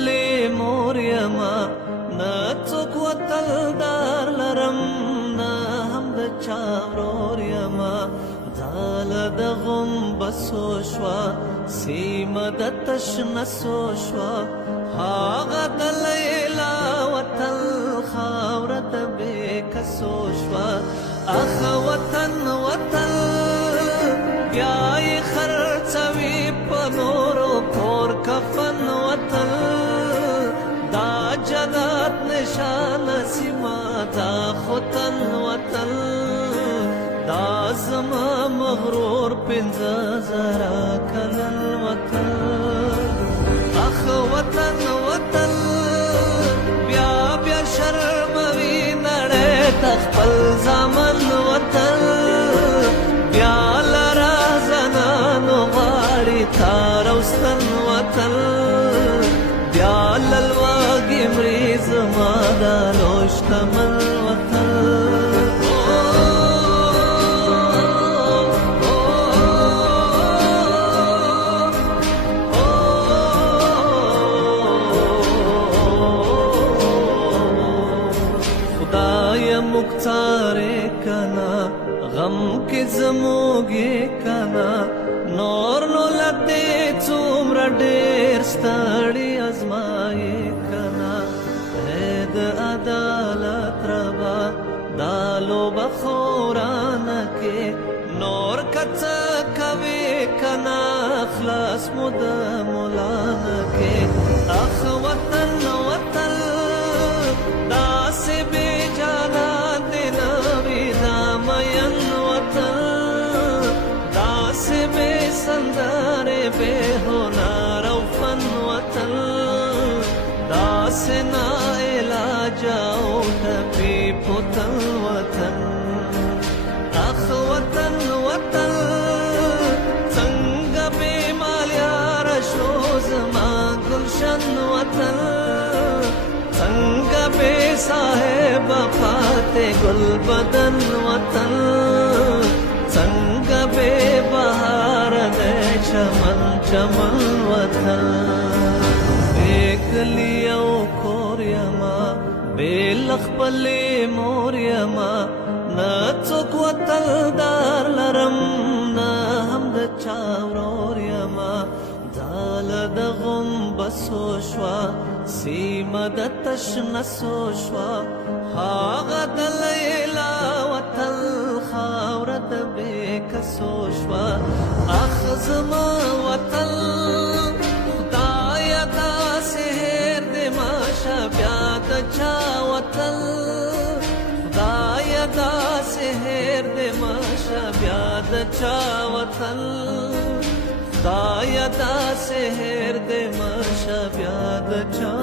خپلې مور یما نه څوک وطندار لرم نه هم د چا ورور یما ځاله د غومبسو شوه سیمه د تشنسو شوه هغه د لیلا وطن خاوره د بېکسو شوه اخ وطن وطن بیا یې خرڅوي په نورو کور کفن وطن دا جنت نشانه سیمه دا خوتن وطن دا زما مغرور پنځه زره کلن وطن اخ وطن وطن بیا بیا شرموي نړۍ ته خپل زامن وطن بیا لره زنانو غاړې تار او ستن وطن بیا للواږي مري زما دا لوی شتمن وطن مختارے کنا غم کے زموگے کنا نور نو لتے څومره ډېر ستړي ازمائے کنا اید عدالت ربا دالو بخورانه کې نور کڅ کوي کنا خلاص مود مولانا کې اخ وطن وطن داس بے جانا سندارے بے ہنار او فن وطن داس نا علاج او ٹپی پتن وطن اخ وطن وطن څنګ بے مالیار شو زما گلشن وطن څنګ بے صاحب فاتح گل بدن وطن څنګ بے بهار دے چمن چمن وطن بیکلی او کور یما بیل خپلې مور یما نه څوک وطندار لرم نه هم د چا ورور یما ځاله د غومبسو شوه سیمه د تشنسو شوه هغه د لیلا وطن خاوره د بېکسو شوه اخ زما وطن خدایه داسې هېر دې ماشه بیا د چا وطن خدایه داسې هېر دې ماشه بیا د چا وطن خدایه داسې هېر دې ماشه بیا د چا